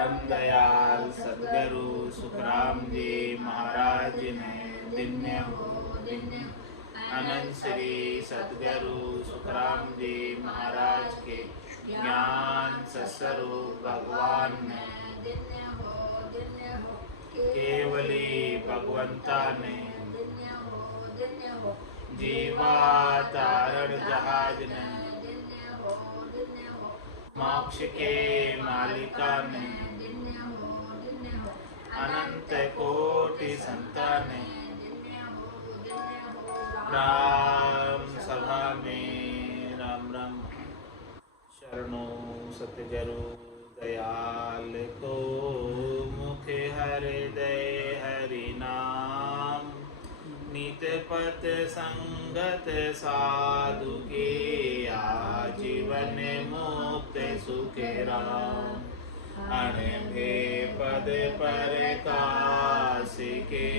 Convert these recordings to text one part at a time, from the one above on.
परम दयाल सदगुरु सुखराम जी महाराज ने दिन्य हो अनंत श्री सदगुरु सुखराम जी महाराज के ज्ञान सस्वरूप भगवान ने केवली भगवंता ने जीवा तारण जहाज ने मोक्ष के मालिका ने अनंत कोटि संताने राम सभा में राम राम। शरणो सतगुरु दयाल को मुख हृदय हरि नाम नित पथ संगत साधु के आजीवन मुक्त सुख राम अणभे पद पर काश के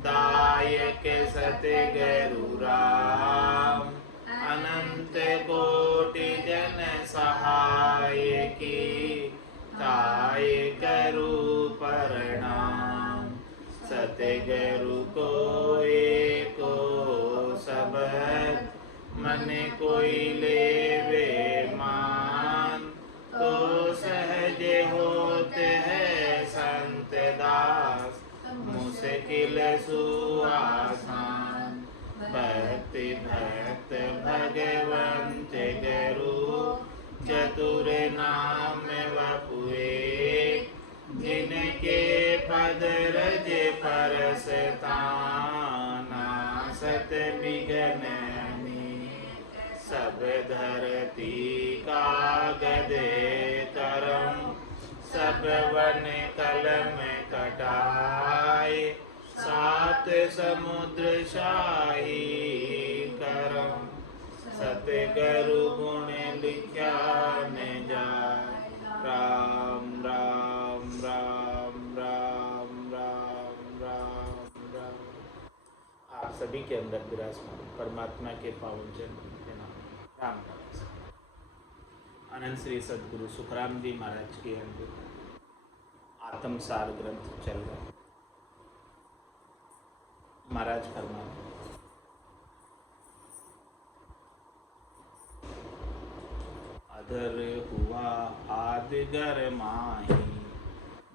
दायक सतगुरु राम अनंत कोटि जन सहाय की ताय करू प्रणाम सतगुरु को एको सबद मन कोई लेवे मान तो सहज होते हैं संत दास मुश्किल सुआसान भक्ति भक्त भगवंत गुरु चतुर नाम वपुए जिनके पद रज परसताना सत विघ्न सब धरती कागद तरम सब वन कलम कटाए सात समुद्र शाही करम सतगुरु गुण लिख्या न जाए राम राम राम राम राम राम राम। आप सभी के अंदर विराजमान परमात्मा के पावन जन्म के नाम राम राम। अनंत श्री सदगुरु सुखराम जी महाराज के अंदर आत्मसार ग्रंथ चल रहा है। महाराज फरमाते अधर हुआ आदिगर माही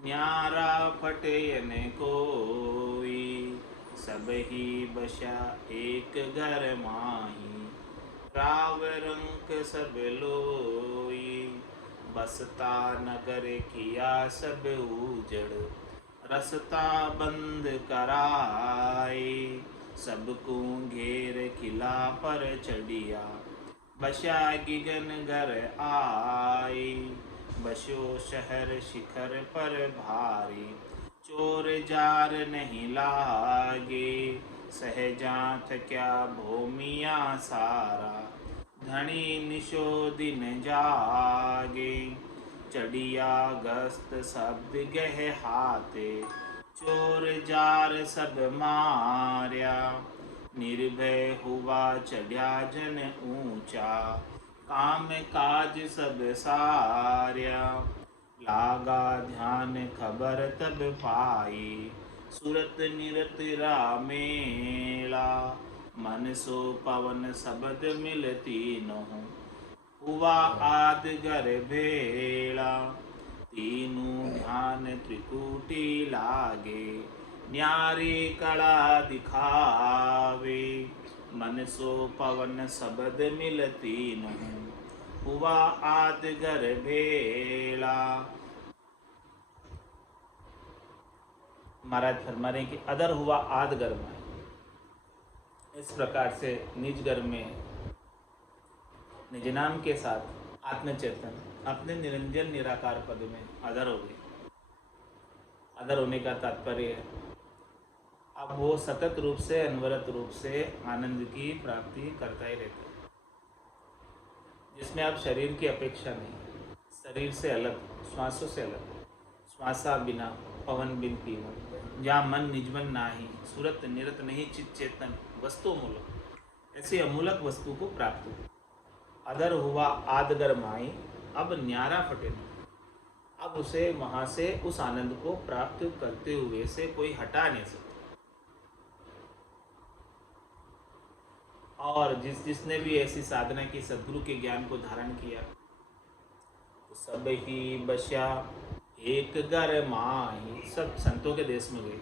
न्यारा फटेन कोई सब ही बशा एक घर माही राव रंक सब लोई बसता नगर किया सब उजड़ रसता बंद कराए सबको घेर किला पर चढ़िया बशा गिगन घर आए बशो शहर शिखर पर भारी चोर जार नहीं लागे सहजात क्या भूमिया सारा धनी निशो दिन जागे चढ़िया गस्त शब्द गह हाथे चोर जार सब मार्या निर्भय हुआ चढ़िया जन ऊंचा काम काज सब सार्या लागा ध्यान खबर तब पाई सुरत निरत रामेला मन सो पवन शब्द मिलती नहु हुआ आद गर भेला तीनों ध्यान त्रिकुटी लागे न्यारी कड़ा दिखावे मन सो पवन शब्द मिलती नहु हुआ आद गर भेला। महाराज फरमा रहे कि अदर हुआ आद घर में। इस प्रकार से निज घर में निज नाम के साथ आत्मचेतन अपने निरंजन निराकार पद में अदर हो गए। अदर होने का तात्पर्य है अब वो सतत रूप से अनवरत रूप से आनंद की प्राप्ति करता ही रहता है, जिसमें अब शरीर की अपेक्षा नहीं, शरीर से अलग, श्वासों से अलग, श्वासा बिना पवन बिन पीवन, जहाँ मन निजमन नाही, सूरत निरत नहीं चित चेतन वस्तु मूलक, ऐसी अमूलक वस्तु को प्राप्त हुआ। अदर हुआ आदगर माई अब न्यारा फटे, अब उसे वहाँ से उस आनंद को प्राप्त करते हुए से कोई हटा नहीं सकता। और जिसने भी ऐसी साधना की, सद्गुरु के ज्ञान को धारण किया, तो सब ही बस्या एक घर माही। सब संतों के देश में गए,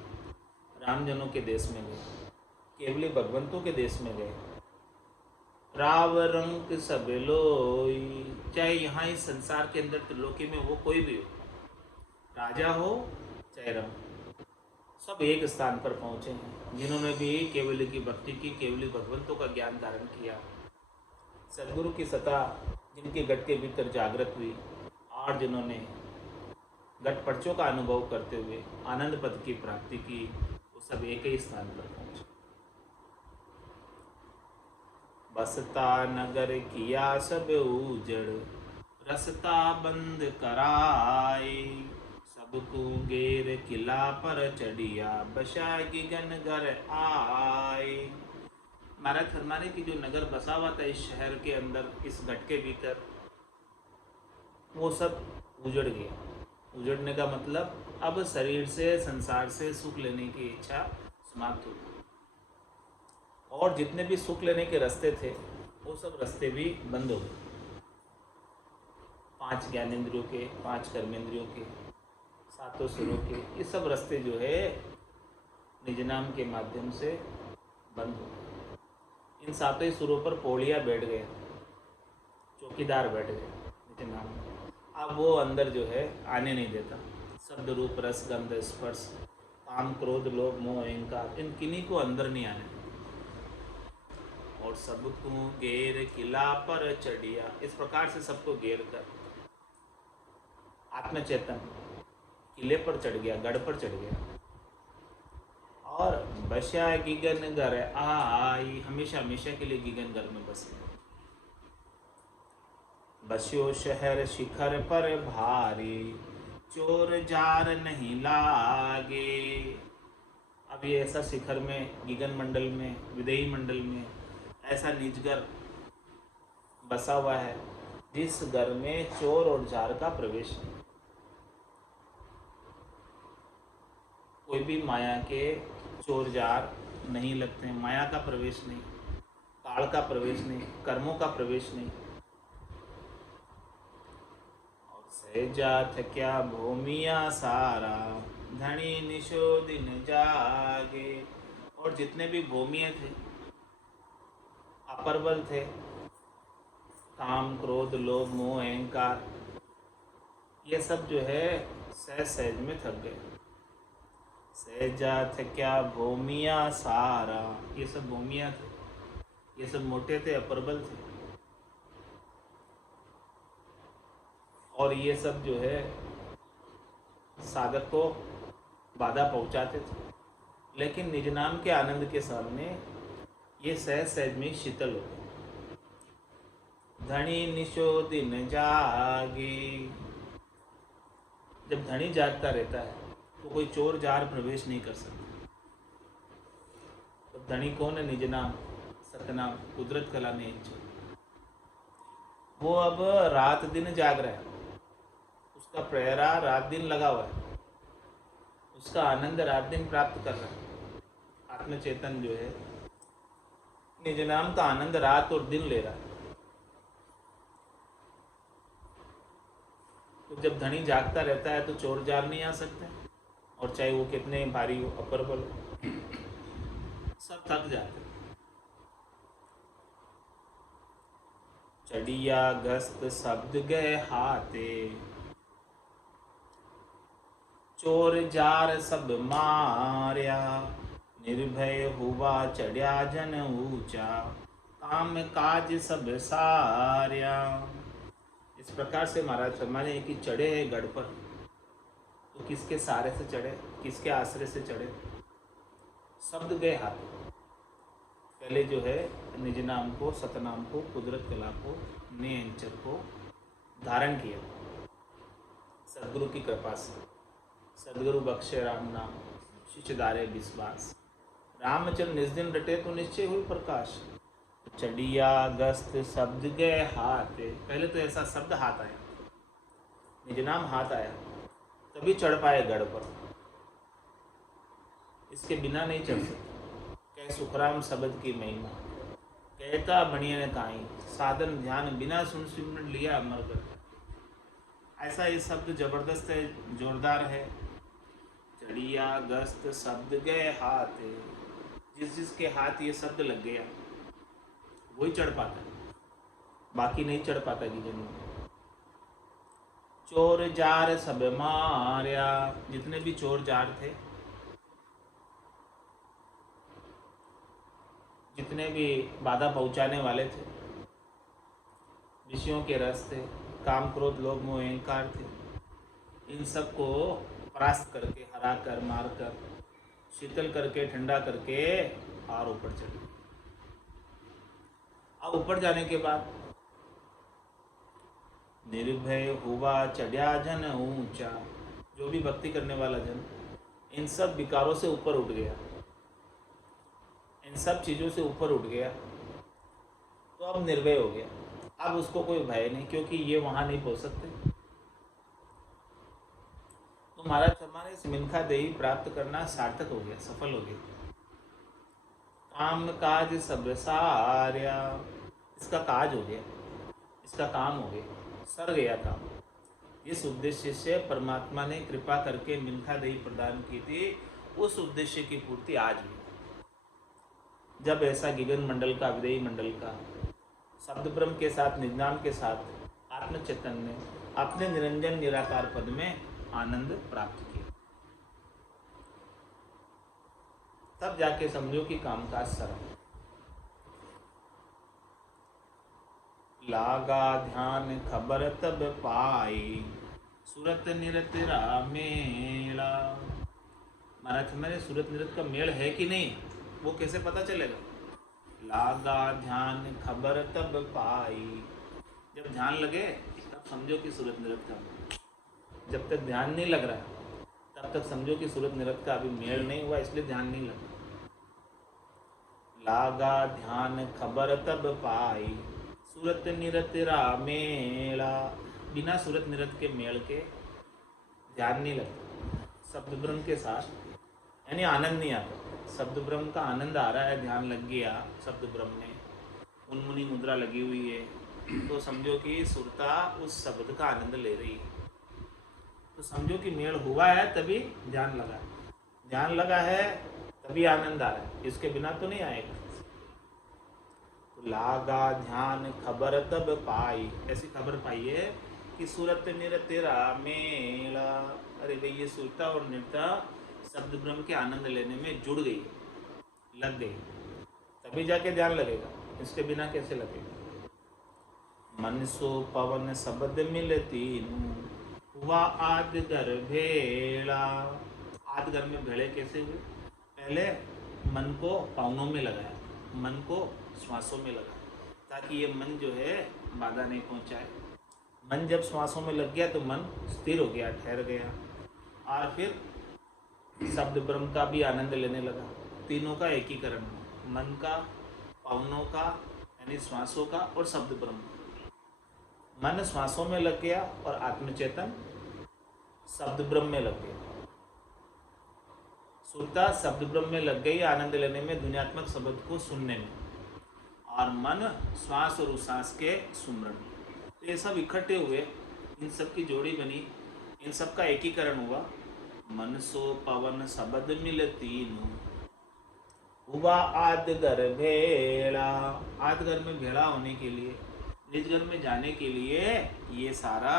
रामजनों के देश में गए, केवली भगवंतों के देश में गए। राव रंग सब लोई, चाहे यहाँ इस संसार के अंदर त्रिलोकी में वो कोई भी हो, राजा हो चाहे रंग, सब एक स्थान पर पहुँचे हैं। जिन्होंने भी केवली की भक्ति की, केवली भगवंतों का ज्ञान धारण किया, सदगुरु की सत्ता जिनके गट के भीतर जागृत हुई, और जिन्होंने गट पर्चों का अनुभव करते हुए आनंद पद की प्राप्ति की, वो सब एक ही स्थान पर पहुँचे। बसता नगर किया सब उजड़, रसता बंद कराए। सबको गेर किला पर चढ़िया, बसा गिगन घर आए। महाराज फरमाने की जो नगर बसा हुआ था इस शहर के अंदर, इस गढ़ के भीतर, वो सब उजड़ गया। उजड़ने का मतलब अब शरीर से, संसार से सुख लेने की इच्छा समाप्त हो गई, और जितने भी सुख लेने के रास्ते थे वो सब रास्ते भी बंद हो गए। 5 ज्ञानेंद्रियों के, 5 कर्मेंद्रियों के, 7 सुरों के, ये सब रास्ते जो है निज नाम के माध्यम से बंद हो गए। इन 7 ही सुरों पर पौड़िया बैठ गए, चौकीदार बैठ गए निज नाम में। अब वो अंदर जो है आने नहीं देता। शब्द रूप रस गंध स्पर्श काम क्रोध लोभ मोह अहंकार, इन किन्हीं को अंदर नहीं आने देता। और सबको घेर किला पर चढ़िया, इस प्रकार से सबको घेर कर आत्मचेतन किले पर चढ़ गया, गढ़ पर चढ़ गया। और बसा गिगन घर आई, हमेशा हमेशा के लिए गिगन घर में बस गया। बस्यो शहर शिखर पर भारी, चोर जार नहीं लागे। अब ये ऐसा शिखर में, गिगन मंडल में, विदेही मंडल में ऐसा निजगर बसा हुआ है जिस घर में चोर और जार का प्रवेश नहीं। कोई भी माया के चोर जार नहीं लगते हैं, माया का प्रवेश नहीं, काल का प्रवेश नहीं, कर्मों का प्रवेश नहीं। और सहजा थक्या भूमिया सारा, धनी निशो दिन जागे। और जितने भी भूमिये थे, अपर्बल थे, काम क्रोध लोभ मोह अहंकार, ये सब जो है सहज सहज में थक गए। सहजा थक्या भूमिया सारा, ये सब भूमिया थे, ये सब मोटे थे, अपर्बल थे, और ये सब जो है साधक को बाधा पहुंचाते थे। लेकिन निज नाम के आनंद के सामने ये सहज सहज में शीतल हो गए। धनी निशो दिन जागे, जब धनी जागता रहता है तो कोई चोर जार प्रवेश नहीं कर सकता। तो धनी कौन है? निज नाम, सतनाम, कुदरत कला में इच्छा। वो अब रात दिन जाग रहा है, उसका प्रहरा रात दिन लगा हुआ है, उसका आनंद रात दिन प्राप्त कर रहा है। आत्मचेतन जो है निज नाम का आनंद रात और दिन ले रहा है। तो जब धनी जागता रहता है तो चोर जार नहीं आ सकते, और चाहे वो कितने भारी हो, अपर्बल हो, सब थक जाते। चढ़िया गस्त शब्द गए हाथे, चोर जार सब मार्या। निर्भय हुआ चढ़िया जन ऊंचा, काम काज सब सार्या। इस प्रकार से महाराज फरमाने कि चढ़े हैं गढ़ पर, तो किसके सहारे से चढ़े, किसके आश्रय से चढ़े? शब्द गए हाथ। पहले जो है निज नाम को, सतनाम को, कुदरत कला को, नियंचर को धारण किया सदगुरु की कृपा से। सदगुरु बख्शे राम नाम, शिष्य दारे विश्वास। रामचंद्र निज दिन रटे तो निश्चय हुई प्रकाश। चढ़िया गस्त शब्द गए हाथ, पहले तो ऐसा शब्द हाथ आया, निज नाम हाथ आया, तभी चढ़ पाए गढ़ पर, इसके बिना नहीं चढ़ सकते। कह सुखराम शब्द की महिमा, कहता बनिए ने काई, साधन ध्यान बिना सुन सिमरन लिया अमर कर। ऐसा ये शब्द जबरदस्त है, जोरदार है। चढ़िया गस्त शब्द गए हाथ, जिसके हाथ ये शब्द लग गया वही चढ़ पाता है, बाकी नहीं चढ़ पाता गिजन में। चोर जार सब मारिया, जितने भी चोर जार थे, जितने भी बाधा पहुंचाने वाले थे, विषयों के रस थे, काम क्रोध लोभ मोह अहंकार थे, इन सब को परास्त करके, हरा कर, मार कर, शीतल करके, ठंडा करके और ऊपर चढ़े। अब ऊपर जाने के बाद निर्भय हुआ चढ़ा जन ऊंचा, जो भी भक्ति करने वाला जन इन सब विकारों से ऊपर उठ गया, इन सब चीज़ों से ऊपर उठ गया, तो अब निर्भय हो गया। अब उसको कोई भय नहीं, क्योंकि ये वहाँ नहीं पहुँच सकते। तो महाराज शर्मा ने इस मिनखा देही प्राप्त करना सार्थक हो गया, सफल हो गया। काम काज सब सार्या, इसका काज हो गया, इसका काम हो गया, सर गया काम। जिस उद्देश्य से परमात्मा ने कृपा करके मिनखा दही प्रदान की थी, उस उद्देश्य की पूर्ति आज हुई। जब ऐसा गिगन मंडल का, विदेही मंडल का शब्द ब्रह्म के साथ, निज्ञान के साथ आत्म चैतन्य ने अपने निरंजन निराकार पद में आनंद प्राप्त किया, तब जाके समझो कि कामकाज सरल। लागा ध्यान खबर तब पाई, सूरत निरत रामेला। महाराज मेरे सूरत निरत का मेल है कि नहीं, वो कैसे पता चलेगा? लागा ध्यान खबर तब पाई, जब ध्यान लगे तब समझो कि सूरत निरत का। जब तक ध्यान नहीं लग रहा तब तक समझो कि सूरत निरत का अभी मेल नहीं हुआ, इसलिए ध्यान नहीं लगा। लागा ध्यान खबर तब पाई, सूरत निरत रामेला। बिना सूरत निरत के मेल के ध्यान नहीं लगता। शब्द ब्रह्म के साथ यानी आनंद नहीं आता। शब्द ब्रह्म का आनंद आ रहा है, ध्यान लग गया शब्द ब्रह्म में, उन्मुनी मुद्रा लगी हुई है, तो समझो कि सुरता उस शब्द का आनंद ले रही है। तो समझो कि मेल हुआ है तभी ध्यान लगा है, ध्यान लगा है तभी आनंद आ रहा है, इसके बिना तो नहीं आएगा। तो लागा ध्यान खबर तब पाई, ऐसी खबर पाई है कि सूरत निरत रामेला। अरे भाई ये सुरता और निरता शब्द ब्रह्म के आनंद लेने में जुड़ गई, लग गई, तभी जाके ध्यान लगेगा, इसके बिना कैसे लगेगा। मन सो पवन शब्द मिलती हुआ आदगर भेड़ा। आदगर में भेड़े कैसे हुए? पहले मन को पावनों में लगाया, मन को श्वासों में लगाया, ताकि ये मन जो है बाधा नहीं पहुंचाए। मन जब श्वासों में लग गया तो मन स्थिर हो गया, ठहर गया, और फिर शब्द ब्रह्म का भी आनंद लेने लगा। तीनों का एकीकरण, मन का, पावनों का यानी श्वासों का, और शब्द ब्रह्म। मन श्वासों में लग गया और आत्मचेतन शब्द ब्रह्म में लग गया। सुरता शब्द ब्रह्म में लग गई आनंद लेने में, दुनियात्मक शब्द को सुनने में, और मन श्वास और उश्वास के सुमरण में। तो ये सब इकट्ठे हुए, इन सब की जोड़ी बनी, इन सब का एकीकरण हुआ। मन सो पवन शब्द मिलती हुआ आदगर भेड़ा। आदगर में भेड़ा होने के लिए, निजगर में जाने के लिए ये सारा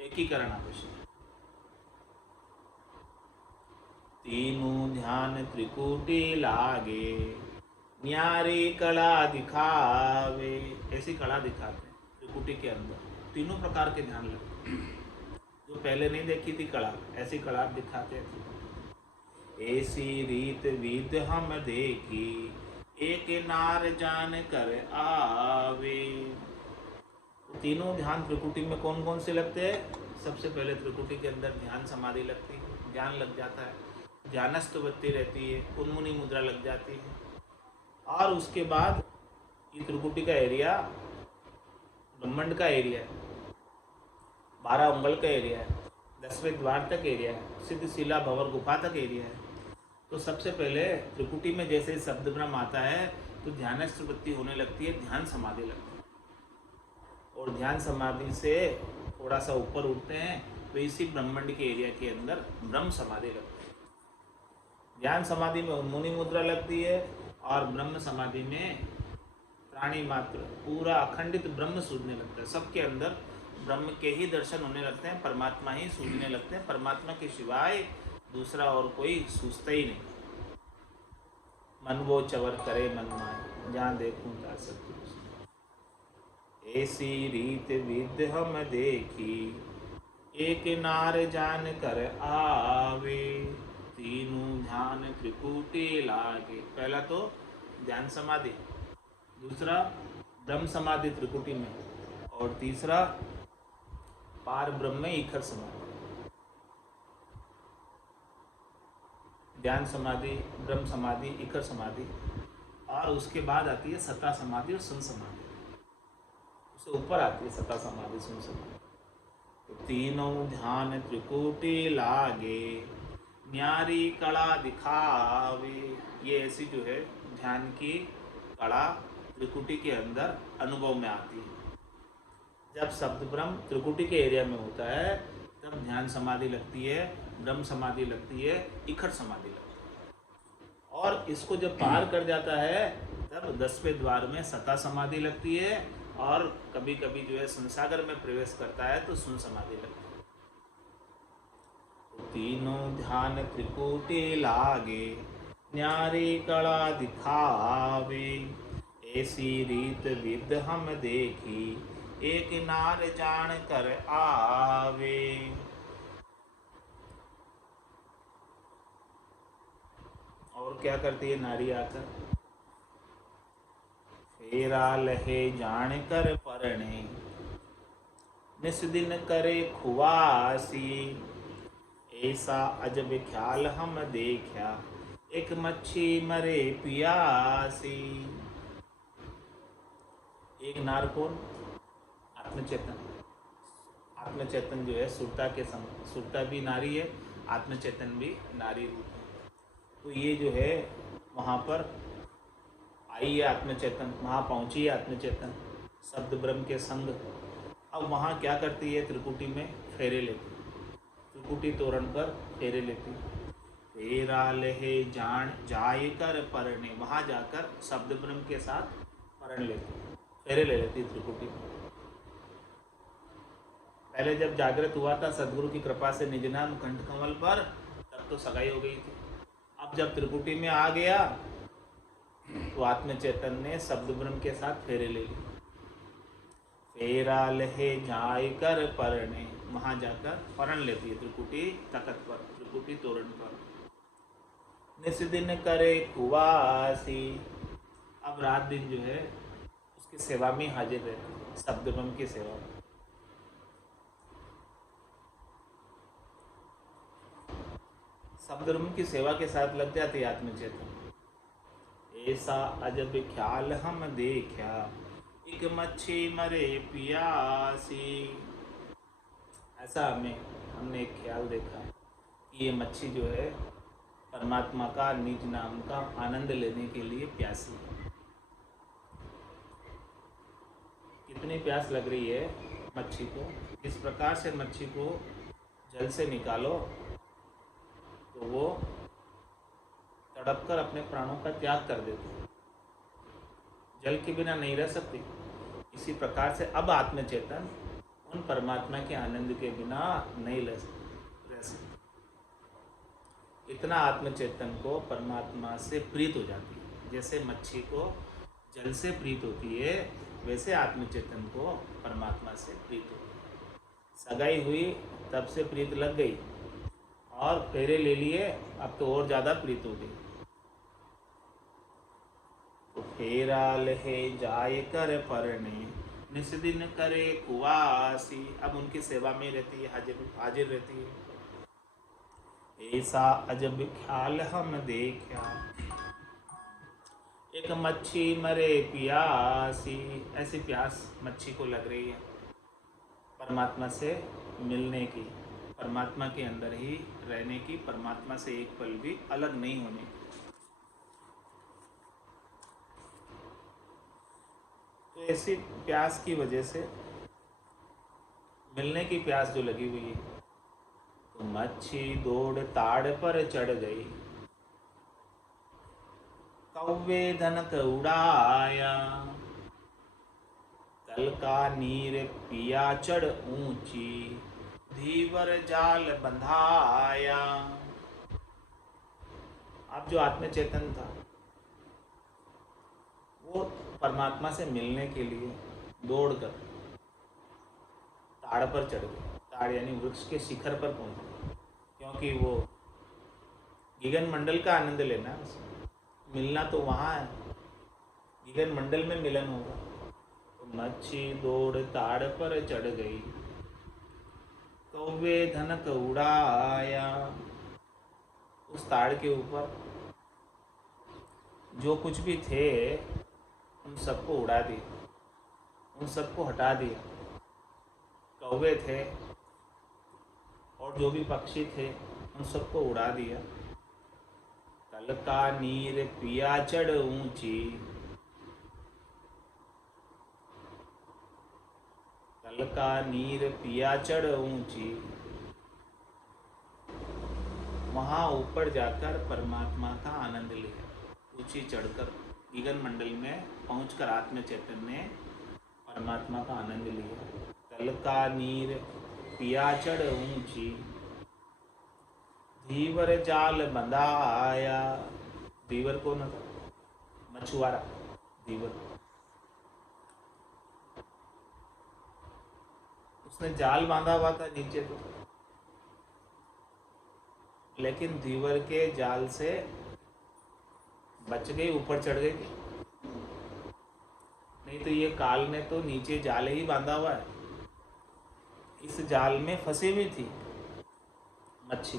एकीकरण आवश्यक है। तीनों ध्यान त्रिकुटी लागे, न्यारी कला दिखावे। ऐसी कला दिखाते हैं त्रिकुटी के अंदर, तीनों प्रकार के ध्यान लगते, जो पहले नहीं देखी थी कला, ऐसी कला दिखाते थे। ऐसी रीत विध हम देखी, एक नार जान कर आवे। तो तीनों ध्यान त्रिकुटी में कौन कौन से लगते हैं? सबसे पहले त्रिकुटी के अंदर ध्यान समाधि लगती है, ध्यान लग जाता है, ध्यानस्थ वृत्ति रहती है, उन्मुनी मुद्रा लग जाती है, और उसके बाद ये त्रिकुटी का एरिया ब्रह्मांड का एरिया है, 12 उंगल का एरिया है। 10वें द्वार तक एरिया है, सिद्धशिला भंवर गुफा तक एरिया है। तो सबसे पहले त्रिकुटी में जैसे ही शब्द ब्रह्म आता है तो ध्यानस्थ वृत्ति होने लगती है, ध्यान समाधि लगती है। और ध्यान समाधि से थोड़ा सा ऊपर उठते हैं तो इसी ब्रह्मांड के एरिया के अंदर ब्रह्म समाधि लगती है। ध्यान समाधि में उन्मुनि मुद्रा लगती है और ब्रह्म समाधि में प्राणी मात्र पूरा अखंडित ब्रह्म सूझने लगता है। सबके अंदर ब्रह्म के ही दर्शन होने लगते हैं, परमात्मा ही सूझने लगते हैं, परमात्मा के सिवाय दूसरा और कोई सूझता ही नहीं। मन वो चवर करे मन माए, जहाँ देखूं ता सत्य। ऐसी रीत विद्य हम देखी, एक नार जान कर आवे, तीनों ध्यान त्रिकुटी लागे। पहला तो ध्यान समाधि, दूसरा ब्रह्म समाधि त्रिकुटी में, और तीसरा पार ब्रह्म में ईखर समाधि। ध्यान समाधि, ब्रह्म समाधि, ईखर समाधि, और उसके बाद आती है सता समाधि और सुन समाधि। उससे ऊपर आती है सता समाधि, सुन समाधि। तो तीनों ध्यान त्रिकुटी लागे, न्यारी कला दिखावे। ये ऐसी जो है ध्यान की कला त्रिकुटी के अंदर अनुभव में आती है। जब शब्द ब्रह्म त्रिकुटी के एरिया में होता है तब ध्यान समाधि लगती है, ब्रह्म समाधि लगती है, इखट समाधि लगती है। और इसको जब पार कर जाता है तब 10वें द्वार में सता समाधि लगती है, और कभी कभी जो है संसागर में प्रवेश करता है तो सुन समाधि लगती है। तीनों ध्यान त्रिकुटी लागे, न्यारी कला दिखावे, ऐसी रीत विद हम देखी, एक नार जान कर आवे। और क्या करती है नारी आकर? फेरा लहे जान कर परणे, निस दिन करे खुवासी, ऐसा अजब ख्याल हम देखा, एक मच्छी मरे पियासी। एक नार कौन? आत्मचेतन। आत्मचेतन जो है सुरता के संग, सुरता भी नारी है, आत्मचेतन भी नारी रूप है। तो ये जो है वहाँ पर आई है आत्मचेतन, वहाँ पहुँची है आत्मचेतन शब्द ब्रह्म के संग। अब वहाँ क्या करती है? त्रिकुटी में फेरे लेती, त्रिकुटी तोरण पर फेरे लेती। फेरा लहे जान जाय कर परणे, वहाँ जाकर शब्द ब्रह्म के साथ परण लेती, फेरे ले लेती त्रिकुटी में। पहले जब जागृत हुआ था सदगुरु की कृपा से निज नाम कंठ कमल पर, तब तो सगाई हो गई थी। अब जब त्रिकुटी में आ गया तो आत्मचेतन ने शब्द ब्रह्म के साथ फेरे ले ली। फेरा लहे जाय कर परणे, वहाँ जाकर परण लेती है त्रिकुटी तखत पर, त्रिकुटी तोरण पर। निस दिन करे कुवासी, अब रात दिन जो है उसकी सेवा में हाजिर रहती है, शब्द ब्रह्म की सेवा में। शब्द ब्रह्म की सेवा के साथ लग जाती है आत्मचेतन। ऐसा अजब ख्याल हम देखा, एक मच्छी मरे पियासी। ऐसा हमने एक ख्याल देखा कि ये मच्छी जो है परमात्मा का निज नाम का आनंद लेने के लिए प्यासी है। कितनी प्यास लग रही है मच्छी को। इस प्रकार से मच्छी को जल से निकालो तो वो तड़पकर अपने प्राणों का त्याग कर देती है, जल के बिना नहीं रह सकती। इसी प्रकार से अब आत्मचेतन उन परमात्मा के आनंद के बिना नहीं रह सकती। इतना आत्मचेतन को परमात्मा से प्रीत हो जाती है। जैसे मच्छी को जल से प्रीत होती है, वैसे आत्मचेतन को परमात्मा से प्रीत होती है। सगाई हुई तब से प्रीत लग गई, और फेरे ले लिए, अब तो और ज़्यादा प्रीत हो गई। तो फेरा लहे जाय कर परणे, निस दिन करे कुवासी, अब उनकी सेवा में रहती है, हाजिर रहती है। ऐसा अजब ख्याल हम देखा, एक मच्छी मरे पियासी। ऐसी प्यास मच्छी को लग रही है परमात्मा से मिलने की, परमात्मा के अंदर ही रहने की, परमात्मा से एक पल भी अलग नहीं होने की। तो ऐसी प्यास की वजह से, मिलने की प्यास जो लगी हुई है, तो मच्छी दौड़ ताड़ पर चढ़ गई, कौवे धनक उड़ाया, तल का नीर पिया चढ़ ऊंची, धीवर जाल बंधाया। अब जो आत्म चेतन था वो परमात्मा से मिलने के लिए दौड़कर ताड़ पर चढ़ गए। ताड़ यानी वृक्ष के शिखर पर पहुंच गए, क्योंकि वो गगन मंडल का आनंद लेना है उसे। मिलना तो वहाँ है, गगन मंडल में मिलन होगा। तो मच्छी दौड़ ताड़ पर चढ़ गई, कौवे धनक उड़ाया। उस ताड़ के ऊपर जो कुछ भी थे उन सबको उड़ा दिया, उन सबको हटा दिया। कौवे थे और जो भी पक्षी थे उन सबको उड़ा दिया। तल का नीर पिया चढ़ ऊंची, तल का नीर पिया चढ़ ऊंची। वहाँ ऊपर जाकर परमात्मा का आनंद लिया, ऊंची चढ़कर गगन मंडल में पहुंचकर आत्म चैतन्य ने परमात्मा का आनंद लिया। तल का नीर पिया चढ़ ऊंची, धीवर जाल बंधाया। धीवर कौन था? मछुआरा। धीवर उसने जाल बांधा हुआ था नीचे तो, लेकिन धीवर के जाल से बच गई, ऊपर चढ़ गई थी। नहीं तो ये काल ने तो नीचे जाल ही बांधा हुआ है, इस जाल में फंसी हुई थी मच्छी।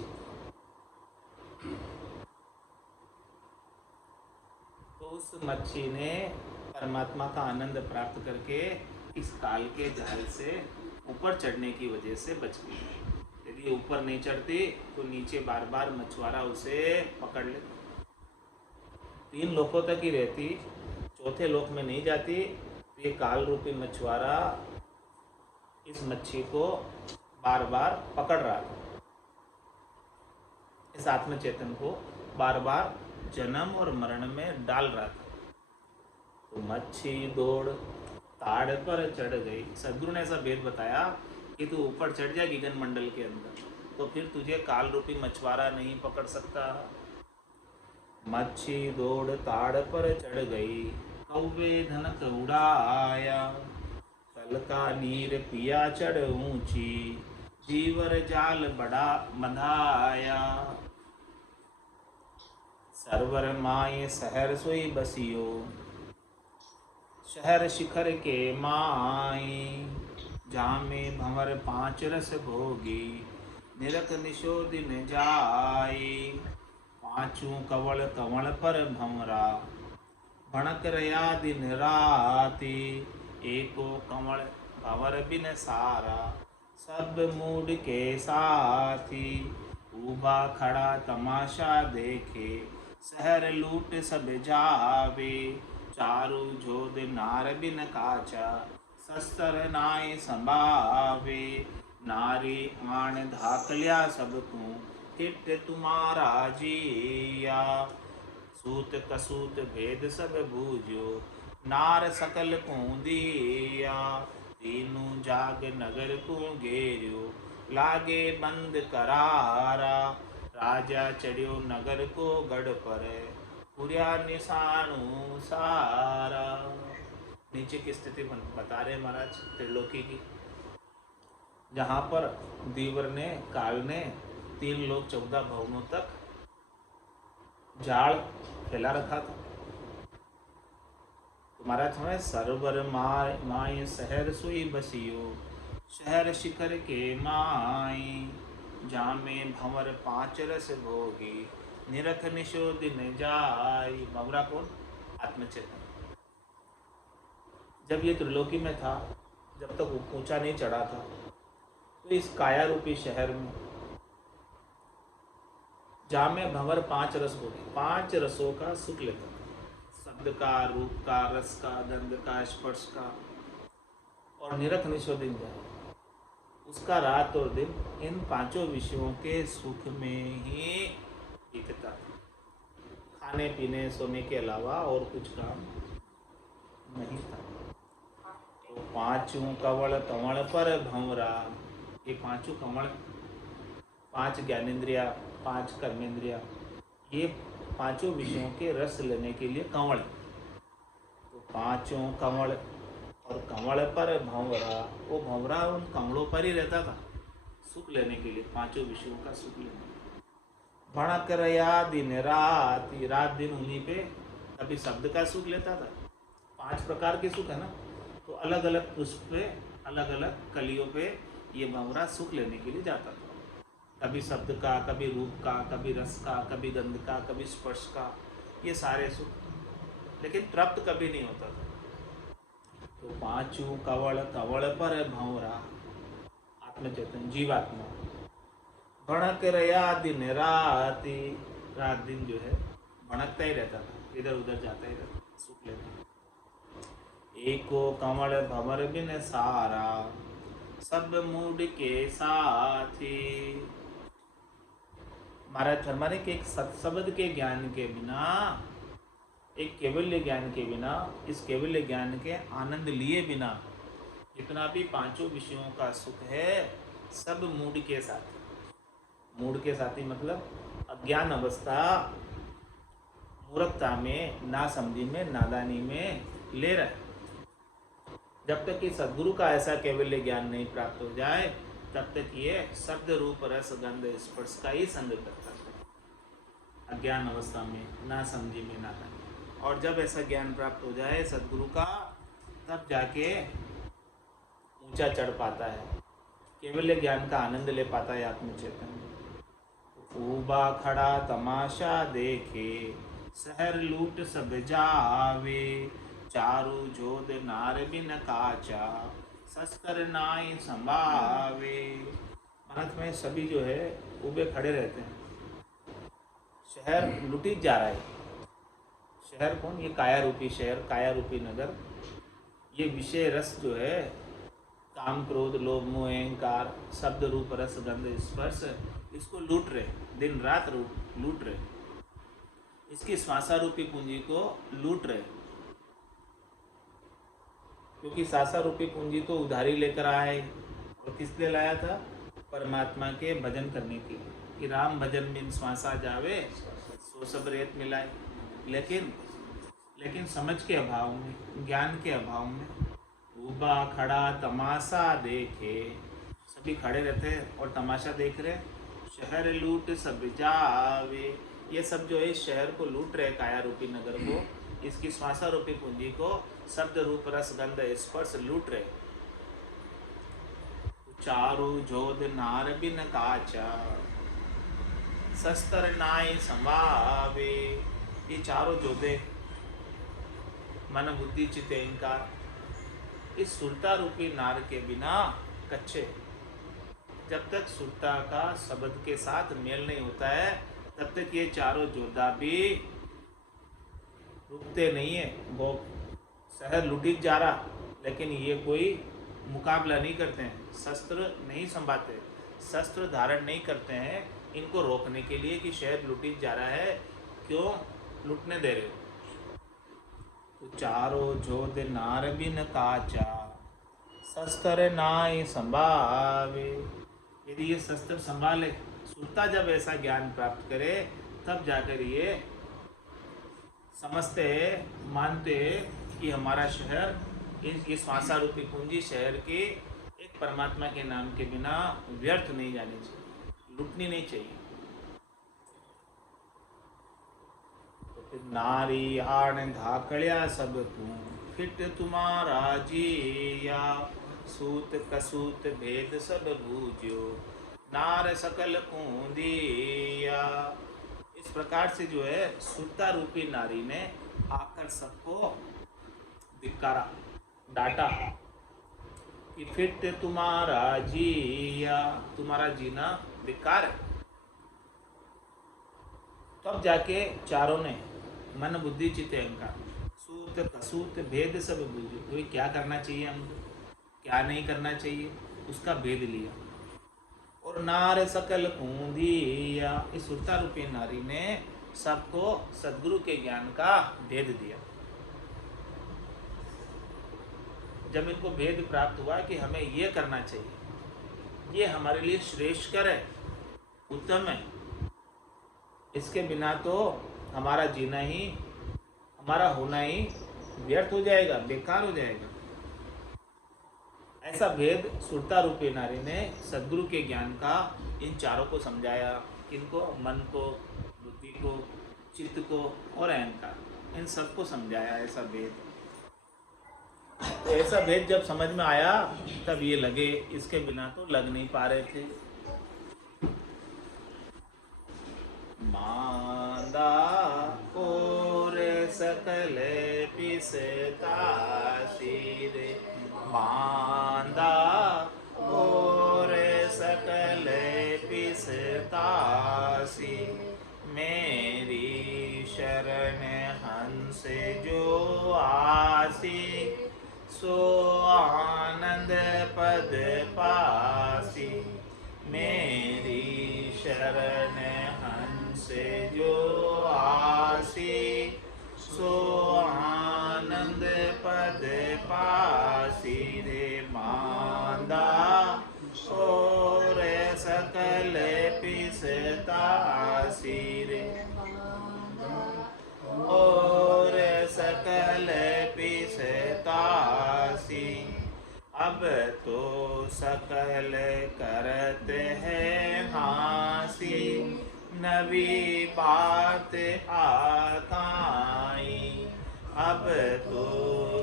तो उस मच्छी ने परमात्मा का आनंद प्राप्त करके इस काल के जाल से ऊपर चढ़ने की वजह से बच गई। यदि ऊपर नहीं चढ़ती तो नीचे बार बार मछुआरा उसे पकड़ लेता। 3 लोकों तक ही रहती, चौथे लोक में नहीं जाती। ये काल रूपी मछुआरा इस मच्छी को बार बार पकड़ रहा था, इस आत्म चेतन को बार बार जन्म और मरण में डाल रहा था। तो मच्छी दौड़ ताड़ पर चढ़ गई। सदगुरु ने ऐसा भेद बताया कि तू ऊपर चढ़ जाए गगन मंडल के अंदर, तो फिर तुझे काल रूपी मछुआरा नहीं पकड़ सकता। मच्छी दौड़ ताड़ पर चढ़ गई, कौवे धनक उड़ाया, तल का नीर पिया चढ़ ऊंची, धीवर जाल बड़ा बंधाया। सरवर माय शहर सोई बसियो, शहर शिखर के माई, जामे भंवर 5 रस भोगी, निरख निशोदिन जाई। 5 कवल कंवल पर भंवरा, भणक रया दिन राती। एको कंवल भंवर बिन सारा, सब मूड के साथी। ऊबा खड़ा तमाशा देखे, शहर लूट सब जावे। चारु जोध नार बिन काचा, शस्त्र नाय संभावे। नारी आण धाकलिया सबको, हित तुम्हारा जिया। सूत कसूत भेद सब बूझो, नार सकल को दिया। तीनों जाग नगर को घेरियो, लागे बंद करारा। राजा चढ़ियो नगर को गढ़ पर, पुरिया निशानु सारा। नीचे की स्थिति बता रहे महाराज त्रिलोकी की, जहाँ पर दीवर ने, काल ने 3 लोक 14 भवनों तक जाल फैला रखा था। तो महाराज हमें सरवर माय शहर सोई बसियो, शहर शिखर के माई। जामे भंवर 5 रस भोगी, निरख निशोदिन जाई। भंवरा कौन? आत्मचेतन। जब ये त्रिलोकी में था, जब तक ऊंचा नहीं चढ़ा था, तो इस काया रूपी शहर में जामे भंवर 5 रस होते, 5 रसों का सुख लेता था। शब्द का, रूप का, रस का, गंध का, स्पर्श का, और निरख निशोदिन जाए उसका रात और दिन इन 5 विषयों के सुख में ही बीतता था। खाने पीने सोने के अलावा और कुछ काम नहीं था। तो 5 कवल कंवल पर भंवरा, ये 5 कमल, 5 ज्ञानेन्द्रिया, 5 कर्मेंद्रिया, ये 5 विषयों के रस लेने के लिए कंवल। तो 5 कंवल और कंवल पर भंवरा, वो भंवरा उन कंवलों पर ही रहता था सुख लेने के लिए, 5 विषयों का सुख लेने के लिए। भणक रया दिन रात, रात दिन उन्हीं पे कभी शब्द का सुख लेता था। 5 प्रकार के सुख है ना, तो अलग अलग पुष्प पे, अलग अलग कलियों पे ये भंवरा सुख लेने के लिए जाता था। कभी शब्द का, कभी रूप का, कभी रस का, कभी गंध का, कभी स्पर्श का, ये सारे सुख, लेकिन प्राप्त कभी नहीं होता था। तो 5 कवल कवल पर भंवरा, आत्मचेतन जीवात्मा, भणक रया दिन राति, रात दिन जो है भणकता ही रहता था, इधर उधर जाता ही रहता, सुख लेता। एको कमल भंवर बिन सारा, सब मूड के साथी। महाराज फरमाने के एक सत्शब्द के ज्ञान के बिना, एक केवल्य ज्ञान के बिना, इस केवल्य ज्ञान के आनंद लिए बिना जितना भी 5 विषयों का सुख है सब मूड के साथ। मूड के साथ ही मतलब अज्ञान अवस्था, मूर्खता में, नासमझी में, नादानी में ले रहे। जब तक कि सद्गुरु का ऐसा केवल्य ज्ञान नहीं प्राप्त हो जाए तब तक ये शब्द रूप रस गंध स्पर्श का ही संग करता है अज्ञान अवस्था में, नासमझी में, नादानी। और जब ऐसा ज्ञान प्राप्त हो जाए सद्गुरु का, तब जाके ऊंचा चढ़ पाता है, केवल्य ज्ञान का आनंद ले पाता है आत्मचेतन। ऊबा खड़ा तमाशा देखे, शहर लूट सब जावे, चारू जोध नार बिन काचा, शस्त्र नाई संभावे। भारत में सभी जो है उबे खड़े रहते हैं, शहर लुटी जा रहा है। शहर कौन? ये काया रूपी शहर, काया रूपी नगर, ये विषय रस जो है, काम क्रोध लोभ मोह अहंकार, शब्द रूप रस गंध स्पर्श, इसको लूट रहे, दिन रात लूट रहे, इसकी श्वासा रूपी पूंजी को लूट रहे। क्योंकि श्वासा रूपी पूंजी तो उधारी लेकर आए, और किस लिए लाया था? परमात्मा के भजन करने के लिए, कि राम भजन बिन श्वासा जावे, सो सब रेत मिलाए। लेकिन समझ के अभाव में, ज्ञान के अभाव में, ऊबा खड़ा तमाशा देखे, सभी खड़े रहते और तमाशा देख रहे, शहर लूट सब जावे, ये सब जो है शहर को लूट रहे, काया रूपी नगर को, इसकी श्वासा रूपी पूंजी को शब्द रूप रस गंध स्पर्श लूट रहे। चारु जोध नार बिन काचा, शस्त्र नाई संभावे, ये चारों जोधे मन बुद्धि चित्त अहंकार इस सुरता रूपी नार के बिना कच्चे। जब तक सुरता का शब्द के साथ मेल नहीं होता है तब तक ये चारों जोधा भी रुकते नहीं है। वो शहर लुटी जा रहा, लेकिन ये कोई मुकाबला नहीं करते हैं, शस्त्र नहीं संभालते, शस्त्र धारण नहीं करते हैं इनको रोकने के लिए कि शहर लुटी जा रहा है, क्यों लुटने दे रहे हो। तो चारों जोध नार बिन काचा, शस्त्र नाई संभावे। यदि ये शस्त्र संभाले, सुरता जब ऐसा ज्ञान प्राप्त करे तब जाकर ये समझते मानते कि हमारा शहर, ये श्वासा रूपी पूंजी शहर की एक परमात्मा के नाम के बिना व्यर्थ नहीं जानी चाहिए, लुटनी नहीं चाहिए। तो फिर नारी आण धाकड़िया सब तू, फिट तुम्हारा जिया, सूत कसूत भेद सब बूझो, नार सकल कूंदिया। इस प्रकार से जो है सुरता रूपी नारी ने आकर सबको धिक्कारा, डांटा कि फिट तुम्हारा जिया, तुम्हारा जीना धिक्कार है। तब जाके चारों ने मन बुद्धि चित्त अहंकार सूत कसूत भेद सब बूझे। कोई क्या करना चाहिए हमको, क्या नहीं करना चाहिए, उसका भेद लिया। और नार सकल कूंधिया, इस सुरता रूपी नारी ने सबको सदगुरु के ज्ञान का भेद दिया। जब इनको भेद प्राप्त हुआ कि हमें ये करना चाहिए, ये हमारे लिए श्रेष्ठकर है, उत्तम है, इसके बिना तो हमारा जीना ही, हमारा होना ही व्यर्थ हो जाएगा, बेकार हो जाएगा। ऐसा भेद सुरता रूपी नारी ने सद्गुरु के ज्ञान का इन चारों को समझाया। किनको? मन को, बुद्धि को, चित्त को और अहंकार, इन सबको समझाया ऐसा भेद। तो ऐसा भेद जब समझ में आया तब ये लगे, इसके बिना तो लग नहीं पा रहे थे। मांदा और सकल पिसता शीर, मांदा और सकल पिसता सी, मेरी शरण हंस जो आसी, सो आनंद पद पासी, मेरी शरण हंस जो आसी, सो आनंद पद पासी रे। मांदा और सकल पिसता रे, और सकल पिसता सी, अब तो सकल करत है हासी, नवी बात आकाई, अब तो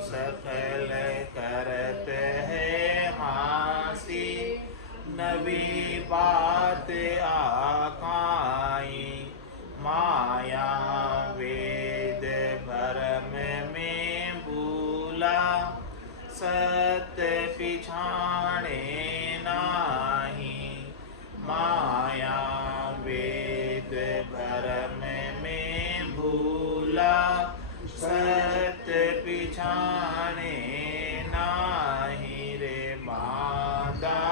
सकल करत है हासी, नवी बात आकाई, माया वेद भरम में भूला, सत्य पिछाणे नाही, माया वेद भरम में भूला, सत्य पिछाणे नाही रे। मांदा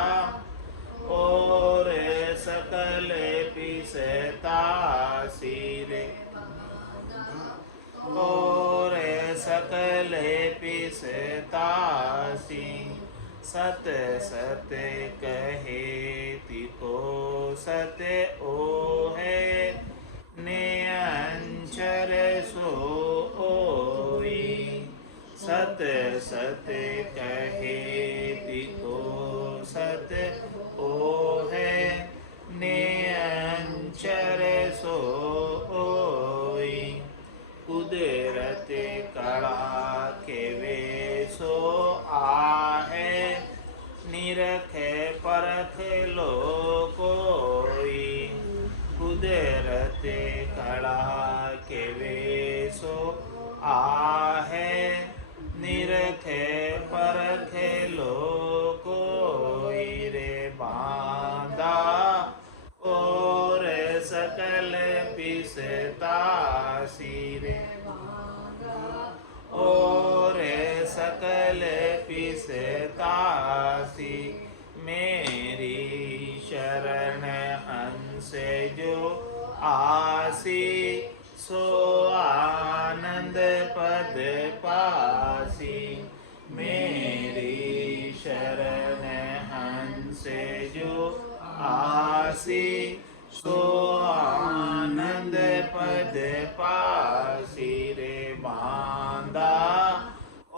और सकल पिसता रे, और सकल पिसता सी, सत सत कहे तिको सत ओ है, निअंचर सोई, सत सत कहे तिको सत ओ है, निअंचर सोई, कुदरत कड़ा के वे सो आहे, निरख परख लो कोई, कुदरत कड़ा के वे सो आहे, निरख परख लो कोई रे। बांदा और सकल पिसता रे, और सकल पिसता सी, मेरी शरण हंस जो आसी, सो आनंद पद पासी, मेरी शरण हंस जो आसी, सो आनंद पद पासी रे। बांदा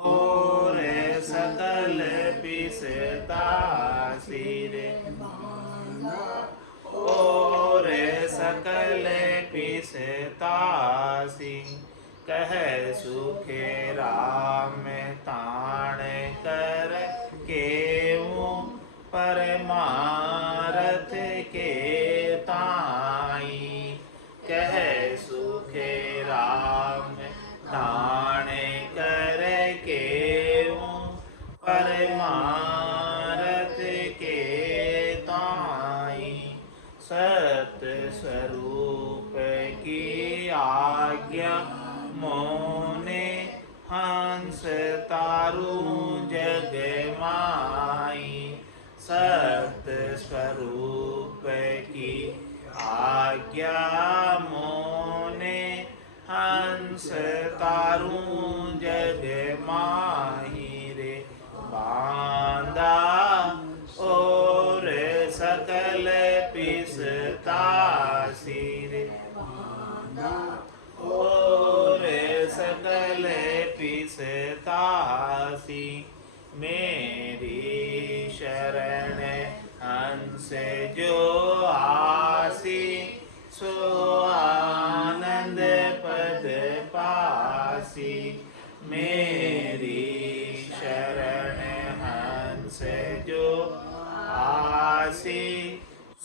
और सकल पिसता रे, और सकल पिसता सी, कह सुखे राम ताण कर केऊं, परमारथ के ताई, कह सुखे राम ताण कर केऊं, परमारथ के ताई, सत स्वरूप की आज्ञा मोने हंस तारू जग माई सत स्वरूप की आज्ञा मोने हंस तारू जग माही रे बांधा और सकल पिसतासी रे और सकल पिसतासी मेरी शरण हंस जो आसी सो आनंद पद पासी मेरी शरण हंस जो आसी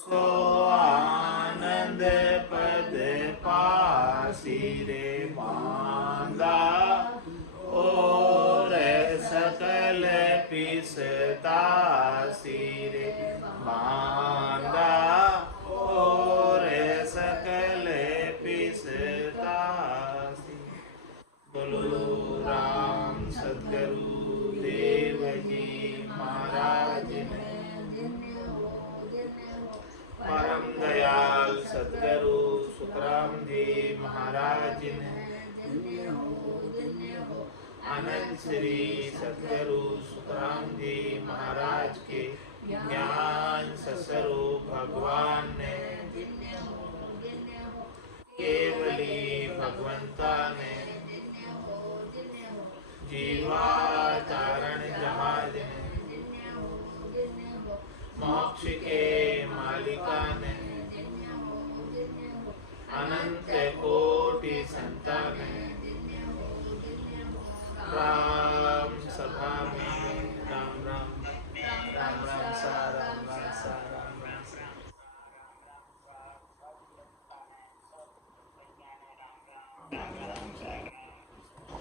सो आनंद पद पासी रे बांधा और सकल पिसतासी रे बांधा और सकल पिसतासी। बोलो राम सद्गुरु देव जी महाराज ने परम दयाल सद्गुरु सुखराम जी महाराज ने आनंद श्री सद्गुरु सुखराम जी महाराज के ज्ञान स्वरूप भगवान ने केवली भगवंता ने जीवाचारण जहाज ने मोक्ष के मालिका ने अनंत कोटि संतान ने